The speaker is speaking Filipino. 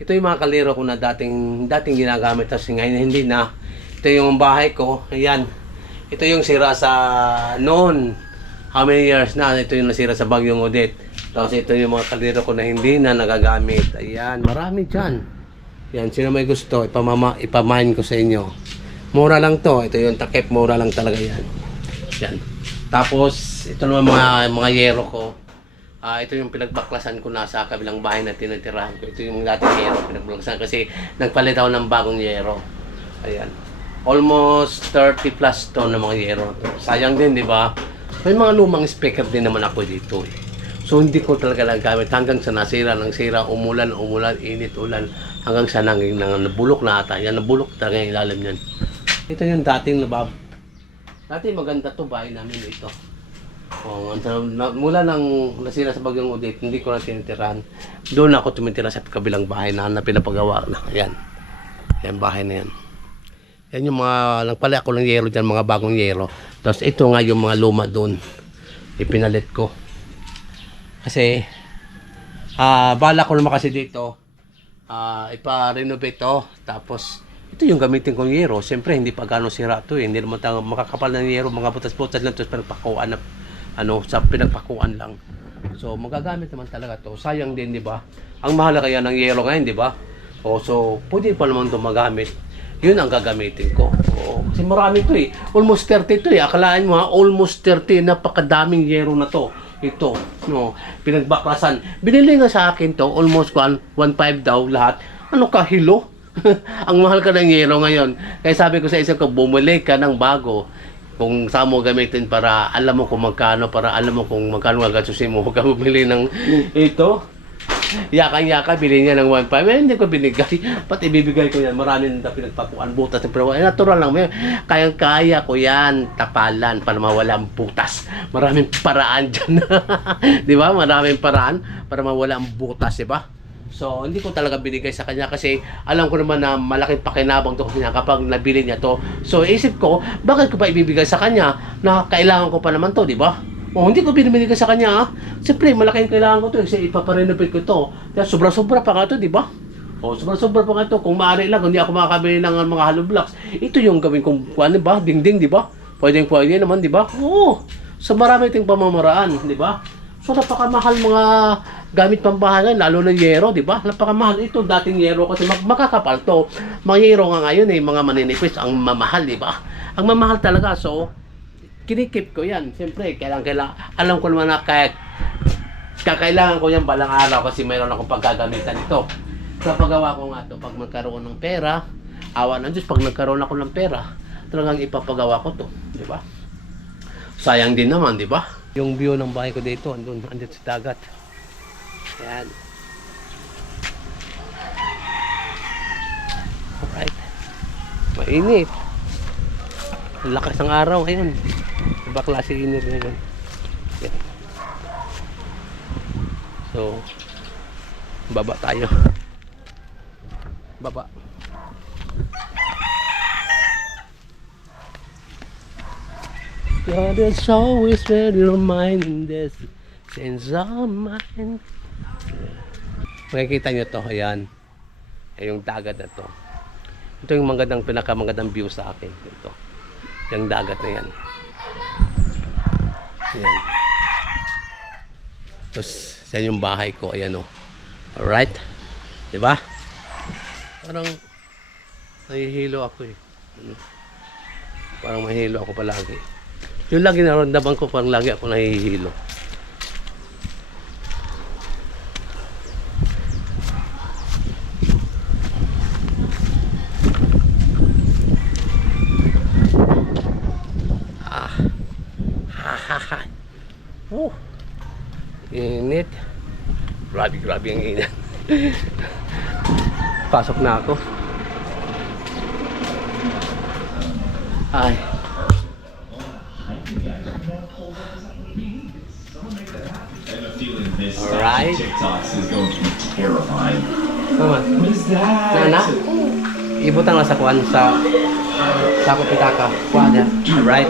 Ito yung mga kaliro ko na dating ginagamit kasi ngayon hindi na. Ito yung bahay ko. Ayan. Ito yung sira sa noon. How many years na? Ito yung nasira sa Bagyong Odette. Tapos ito yung mga kaliro ko na hindi na nagagamit. Ayan. Marami dyan. Yan. Sino may gusto? Ipamahin ko sa inyo. Mura lang to. Ito yung takip. Mura lang talaga yan. Yan. Tapos ito naman mga yero ko. Ito yung pinagbaklasan ko na sa kabilang bahay na tinitirahan ko. Ito yung dating yero pinagbaklasan kasi nagpalit ako ng bagong yero. Ayan. Almost 30 plus ton na mga yero. Sayang din, di ba? May mga lumang speaker din naman ako dito eh. So hindi ko talaga nagamit hanggang sa nasira, umulan, init, ulan. Hanggang sa nabulok na ata. Yan, nabulok talaga yung ilalim yan. Ito yung dating dati maganda to bahay namin ito. Mula nang nasira sa Bagyong Odette, hindi ko na tinitirahan. Doon ako tumitira sa kabilang bahay na pinapagawa na. Ayan. Yan, bahay na yan. Yan yung mga, nagpala ako ng yero dyan, mga bagong yero. Tapos ito nga yung mga luma doon. Ipinalit ko. Kasi, bala ko naman kasi dito, ipa-renovate to. Tapos, ito yung gamitin kong yero. Siyempre, hindi pa gano'ng sira to eh. Hindi naman tayo makakapal ng yero, mga butas-butas lang. Tapos pinagpakuan na, sa pinagpakuan lang. So, magagamit naman talaga to. Sayang din, di ba? Ang mahal kaya ng yero ngayon, di ba? So, pwede pa naman ito magamit. Yun ang gagamitin ko. Kasi marami to eh. Almost 30 to eh. Akalaan mo almost 30. Napakadaming yero na to. Ito, no, pinagbaklasan. Binili nga sa akin to, almost 1.5 daw lahat. Ano ka, hilo? Ang mahal ka ng yero ngayon. Kaya sabi ko sa isa ko, bumili ka ng bago. Kung saan mo gamitin para alam mo kung magkano, para alam mo kung magkano gagasusin mo. Huwag ka bumili ng ito. Yakang-yaka, bilhin niya ng 1.5. Hindi ko binigay. Pati ibibigay ko yan. Marami na pinagpakuan, butas. Pero natural lang. Kayang-kaya ko yan. Tapalan para mawala ang butas. Maraming paraan dyan. Di ba? Maraming paraan para mawala ang butas. Di ba? So, hindi ko talaga binigay sa kanya kasi alam ko naman na malaking pakinabang to kanya kapag nabili niya to. So, isip ko, bakit ko pa ibibigay sa kanya na kailangan ko pa naman to, di ba? Hindi ko binibigay sa kanya. Siyempre, malaking kailangan ko to kasi ipaparenovate ko to. Kaya sobra-sobra pa nga to, di ba? Sobra-sobra pa nga to. Kung maaari lang, hindi ako makakabili ng mga hollow blocks. Ito yung gawin kong, ano ba? Dingding, di ba? Pwede naman, di ba? So, marami itong pamamaraan, di ba? So, napakamahal mga gamit pambahay, lalo na yero, di ba? Napakamahal ito, dating yero kasi makakapal to. Mga yero nga ngayon mga maninipis, ang mamahal, di ba? Ang mamahal talaga, so, kinikip ko yan. Siyempre, kailangan, alam ko naman na kakailangan ko yan balang araw kasi mayroon akong pagkagamitan ito. Kapag gawa ko nga ito, pag magkaroon ng pera, awa ng Diyos, pag nagkaroon ako ng pera, talagang ipapagawa ko to, di ba? Sayang din naman, di ba? Yung view ng bahay ko dito, andun sa dagat. Ayan. Alright. Mainit. Lakas ng araw ngayon. Iba klase init ngayon. Ayan. So, baba tayo. Baba. God is always ready to remind this sense of mind. Makikita nyo to, ayan. Yung dagat na to. Ito yung pinakamagandang view sa akin. Ito. Yung dagat na yan. Ayan. Tapos, yan yung bahay ko. Ayan o. Alright? Diba? Parang nahihilo ako eh. Parang mahihilo ako palagi. Yung lagi naramdaman ko, parang lagi ako nahihilo. Init. Grabe ang init. Pasok na ako. Ay. Alright. Nana? Ibutan lang sa kuwan sa kupitaka. Kuwan yan. Alright.